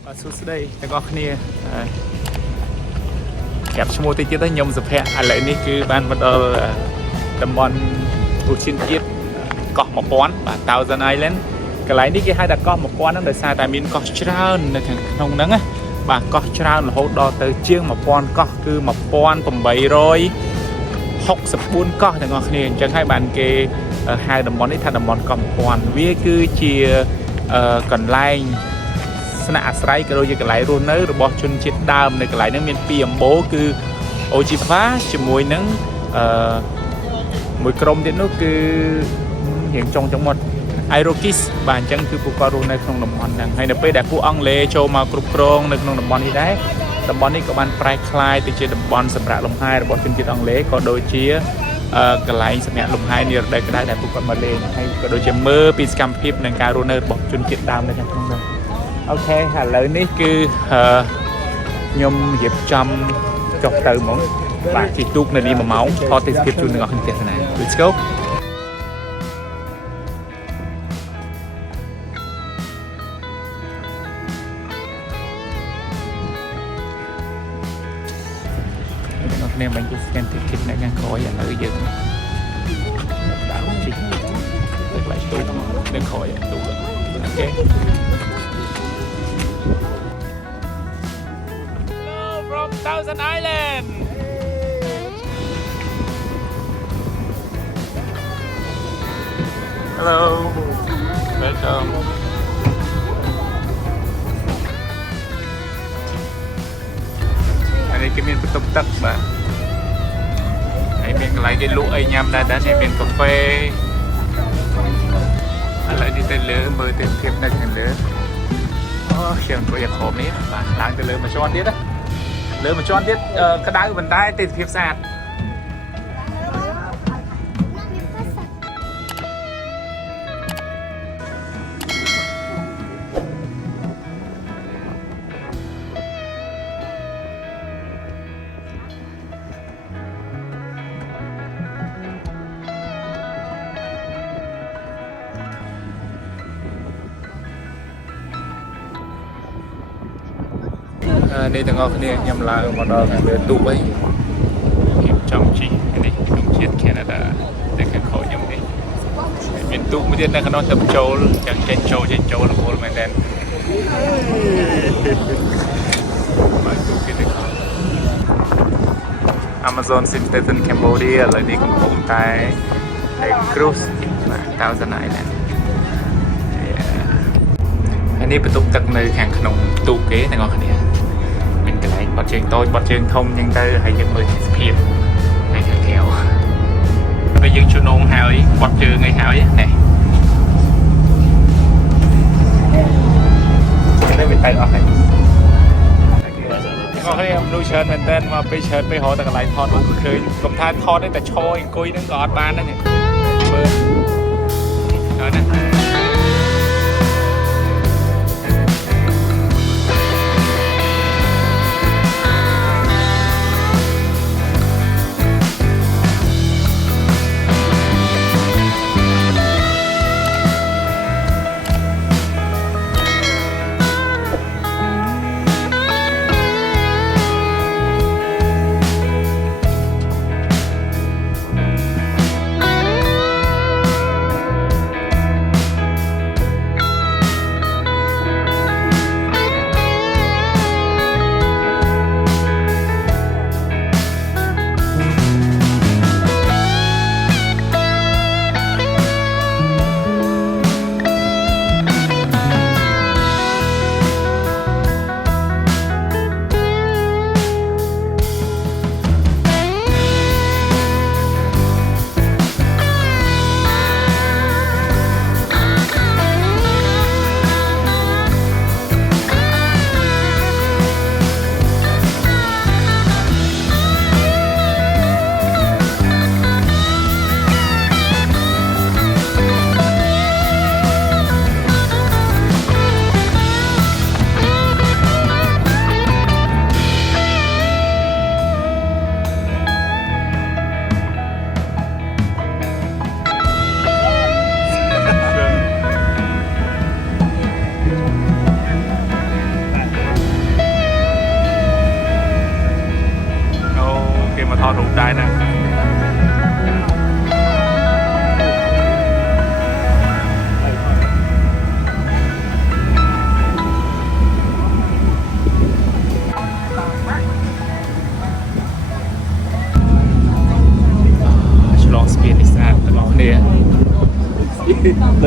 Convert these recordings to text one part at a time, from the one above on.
សួស្តីទាំងអស់គ្នាប្រាប់ឈ្មោះតិចទៀតទៅខ្ញុំសុភ័ក្រឥឡូវនេះគឺបានមកដល់តំបន់ឧទ្យានជាតិកោះ1000បាទ Thousand Island កន្លែងនេះគេហៅថាកោះ1000ហ្នឹងដោយសារតែមានកោះច្រើននៅខាងក្នុងហ្នឹងណាបាទកោះច្រើនរហូតដល់ទៅជាង1000កោះគឺ1864កោះទាំងអស់គ្នាអញ្ចឹងហើយបានគេហៅតំបន់នេះថាតំបន់កោះ1000វាគឺជាកន្លែងស្នាក់អាស្រ័យក៏ដូចជាកន្លែងរស់នៅរបស់ជនជាតិដើមនៅកន្លែងហ្នឹងមានពីរអំបូរគឺអូជីហ្វាជាមួយនឹងមួយក្រុមទៀតនោះគឺរៀងចុងមាត់អៃរ៉ូគីសបាទអញ្ចឹងគឺពួកគាត់រស់នៅក្នុងតំបន់ហ្នឹងហើយនៅពេលដែលពួកអង់គ្លេសចូលមកគ្រប់គ្រងនៅក្នុងតំបន់នេះដែរតំបន់នេះក៏បានប្រែក្លាយទៅជាតំបន់សម្រាប់លំហែរបស់ជនជាតិអង់គ្លេសក៏ដូចជាកន្លែងសម្រាប់លំហែនារដូវក្តៅដែលពួកគាត់មកលេងហើយក៏ដូចជាមើលពីសកម្មភាពនិងការរស់នៅរបស់ជនជាតិដើមនៅក្នុងនោះអូខេឥឡូវនេះគឺខ្ញុំរៀបចំចុះទៅហ្មងបាទជិះទូកនៅនេះ1ម៉ោងថតទេសភាពជូនអ្នកនរគ្នាទស្សនា Let's go អ្នកនរគ្នាបាញ់ទៅ scan ticket នៅខាងក្រោយឥឡូវយើងដាក់ជិះទៅកន្លែងទូកនៅក្រោយទូកអូខេThousand Island. Hello. Welcome. អានេះគេមានបន្ទប់ទឹកបាទហើយមានកន្លែងគេលក់អីញ៉ាំដែរនេះមានកាហ្វេឥឡូវនេះទៅលើមើលទេសភាពនៅខាងលើអូខ្ញុំអង្គុយក្រោមនេះបាទឡើងទៅលើមួយជាន់ទៀតណាលើមួយជាន់ទៀតក្តៅប៉ុន្តែទេសភាពស្អាតនេះទាំងអស់គ្នាខ្ញុំឡើងមកដល់ខាងលើទូកវិញខ្ញុំចង់ជិះនេះក្នុងជាតិកាណាដាតែខាងក្រោយខ្ញុំនេះមានទូកមួយទៀតនៅក្នុងទឹកចូលចឹងចេញចូលរវល់មែនតើបាទទូកគេទៅ Amazon Station Cambodia ឥឡូវនេះកំពុងតែ cruise បាទ Thousand Island ហើយនេះបន្ទប់ទឹកនៅខាងក្នុងទូកគេទាំងអស់គ្នាកន្លែងបត់ជើងតូចបត់ជើងធំអញ្ចឹងទៅហើយយើងមើលទេសភាពនៅខាងក្រៅពេលយើងជួនងហើយបត់ជើងអីហើយនេះទៅវាទៅអស់ហើយបងប្អូនមនុស្សច្រើនមែនតើមកពេលច្រើនពេលរហូតតែកន្លែងថតរូបឃើញកុំថាថតទេតែឈរអង្គុយហ្នឹងក៏អត់បានដែរមើលអត់ណា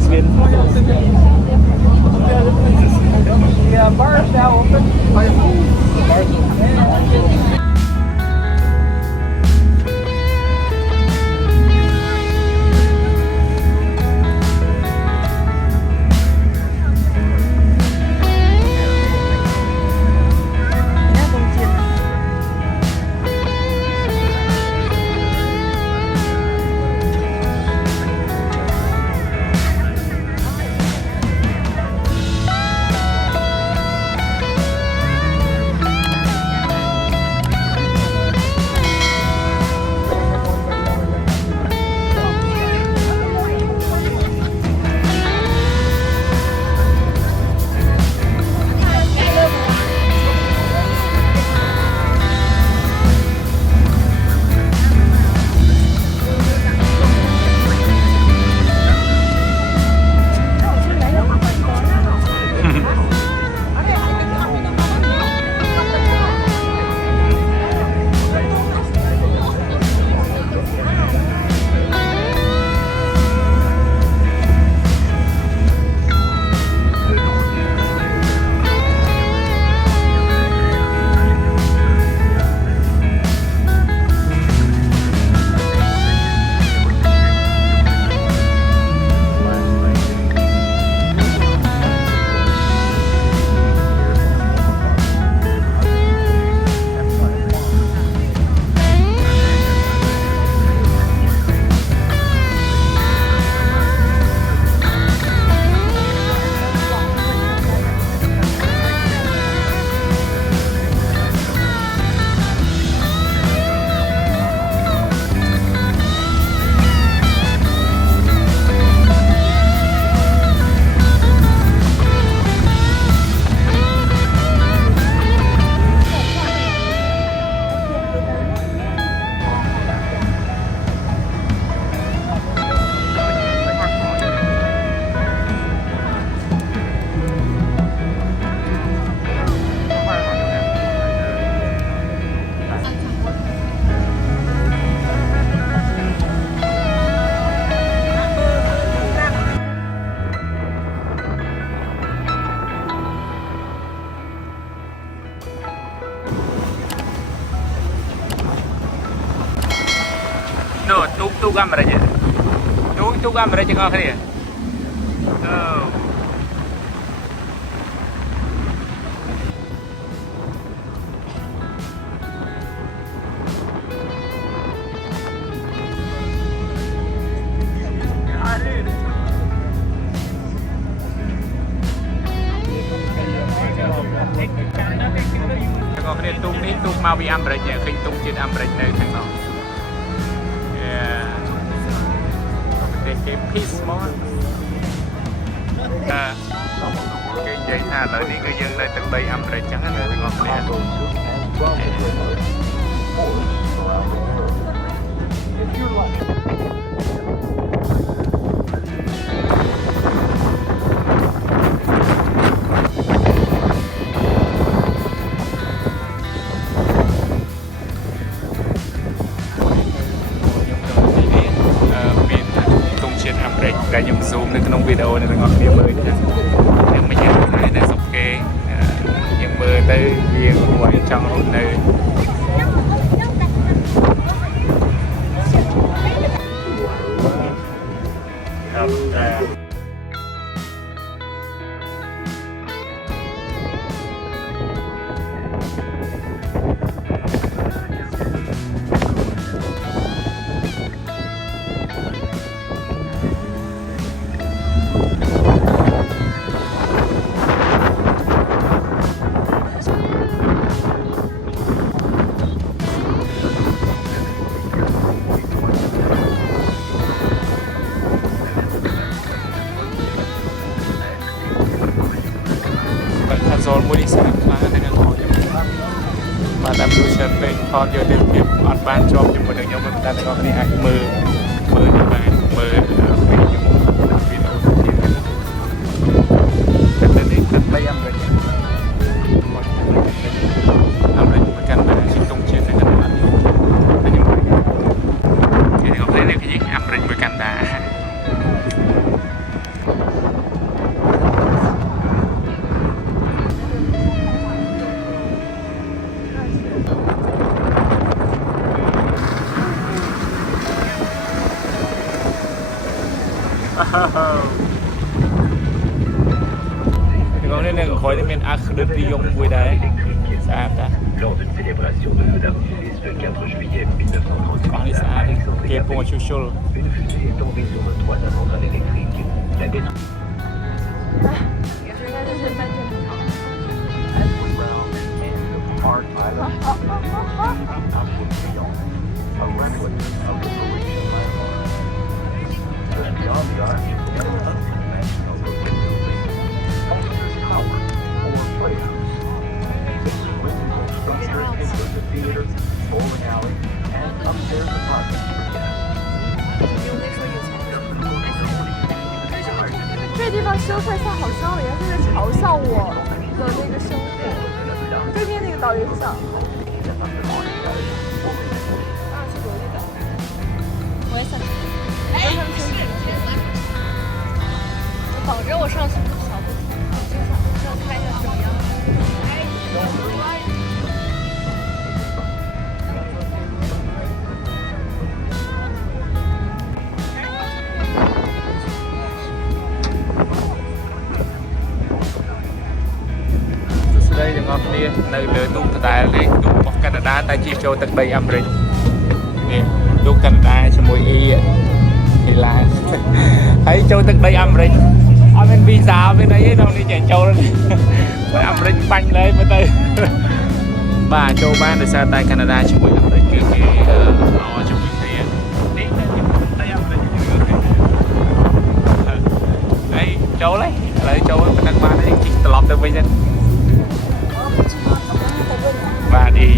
mới viên no tuk gambar aja tuk gambar aja kau kali ya oh kau kali tuk ni tuk mau bi ambranya khinh tuk trên ambranya nơi thằng đó cái peace mode cái dây tha lợi đi người dân đây từng bay âm rồi trắng là ngon lẽ cái nhung zoomในក្នុងវីដេអូនេះទាំងអស់គ្នាមើលចាយើងមិនយ៉ាងណាដែលសុខគេយើងមើលទៅវាគួរឲ្យចង់រត់នៅចូលមួយនេះស្អាតខ្លាំងណាស់ហ្នឹងបាទតាមดูเชิญពេកថតយកទៅភាពអត់បានជាប់ជាមួយនឹងខ្ញុំតែទាំងអស់គ្នាអាចមើលទៅបានមើលពេលខ្ញុំដាក់វីដេអូទៀតតែនេះទឹកបីអាមេរិកអាមេរិកប្រកាន់តែជាតុងជាតិនៅក្នុងនេះតែខ្ញុំគេក៏ព្រៃនេះគេអាមេរិកមួយកាន់តា Còn nên là khỏi thì mình ăn được đi dùng vui đấy sao ta lors d'une célébration de feu d'artifice le 4 juillet 1938, còn đi sao đi kia pour chou chou une fusée est tombée sur le toit d'un central électrique. La détonation. Bowling alley and upstairs apartments for guests. 这地方修出来像好像人家在嘲笑我的那个生活。对面那个倒也像。是独立的。我也想。哎，我等着我上去不小不挺好，就想看一下怎么样。đâyទាំងអស់គ្នានៅលើទូកដដែលនេះទូករបស់កាណាដាតែជិះចូលទឹកដីអាមេរិកនេះទូកកាណាដាជាមួយអ៊ីឡាហើយចូលទឹកដីអាមេរិកអត់មានវីសាមានអីទេក្នុងនេះចេះចូលទៅអាមេរិកបាញ់លើមើលទៅបាទចូលបានដោយសារតែកាណាដាជាមួយអាមេរិកគឺគេល្អជាមួយគ្នានេះតែទឹកដីអាមេរិកហើយចូលហើយឥឡូវចូលប៉ុណ្ណឹងបានទេជិះត្រឡប់ទៅវិញទៅបាទអ៊ី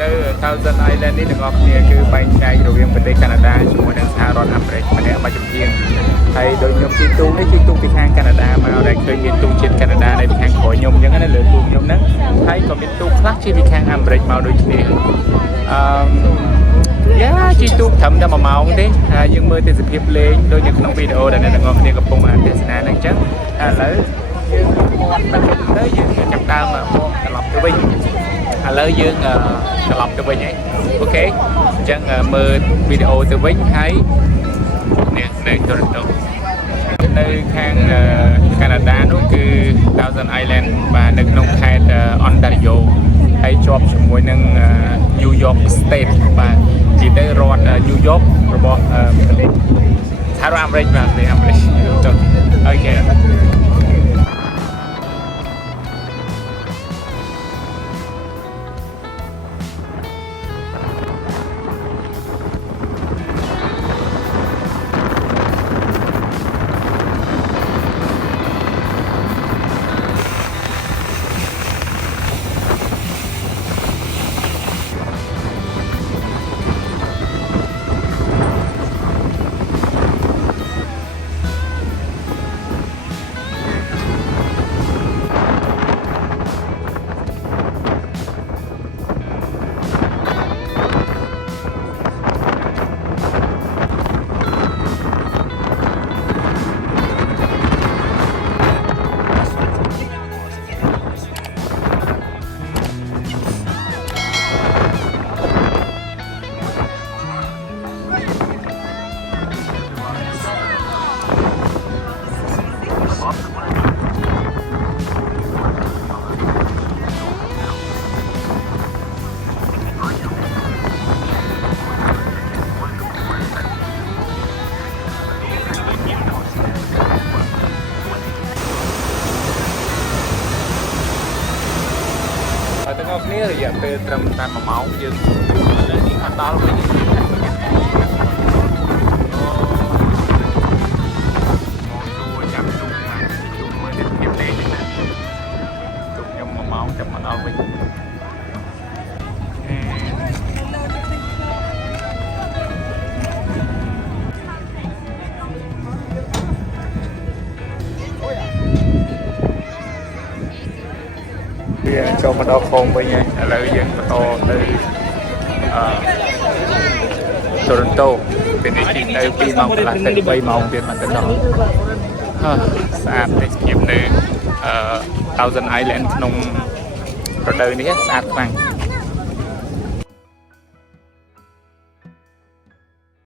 នៅ Thousand Island នេះទាំងអស់គ្នាគឺបែងចែករវាងប្រទេសកាណាដាជាមួយនឹងសហរដ្ឋអាមេរិកម្នាក់មកជំនាញហើយដោយខ្ញុំជិះទូកនេះជិះទូកពីខាងកាណាដាមកដែលឃើញមានទូកជាតិកាណាដានៅពីខាងក្រោយខ្ញុំអញ្ចឹងណាលើទូកខ្ញុំហ្នឹងហើយក៏មានទូកខ្លះជិះពីខាងអាមេរិកមកដូចគ្នាយ៉ាជិះទូកត្រឹមតែ1ម៉ោងទេហើយយើងមើលទេសភាពលេងដូចនៅក្នុងវីដេអូដែលអ្នកទាំងអស់គ្នាកំពុងអានទស្សនាហ្នឹងអញ្ចឹងឥឡូវយើងទៅយើងចាប់ដើមមកត្រឡប់ទៅវិញឥឡូវយើងត្រឡប់ទៅវិញហ៎អូខេអញ្ចឹងមើលវីដេអូទៅវិញហើយនេះនៅទូរទស្សន៍នៅខាងកាណាដានោះគឺ Thousand Island បាទនៅក្នុងខេត្ត Ontario ហើយជាប់ជាមួយនឹង New York State បាទនិយាយទៅរដ្ឋ New York របស់ប្រទេសសហរដ្ឋអាមេរិកបាទប្រទេសអាមេរិកទៅអូខេទាំងអស់គ្នារយៈពេលត្រឹមតែ1ម៉ោងយើងឥឡូវនេះអត់ដល់វិញមកជួចាំជុំណាជុំមើលទៅភាពលេងណាជុំខ្ញុំ1ម៉ោងចាំមកដល់វិញវាចូលមកដល់ខងវិញហើយឥឡូវយើងបន្តទៅToronto ពេលនេះជិះទៅ2ម៉ោងកន្លះទៅ3ម៉ោងទៀតមកទៅដល់ ស្អាតទេសភាពនៅThousand Island ក្នុងរដូវនេះស្អាតខ្លាំង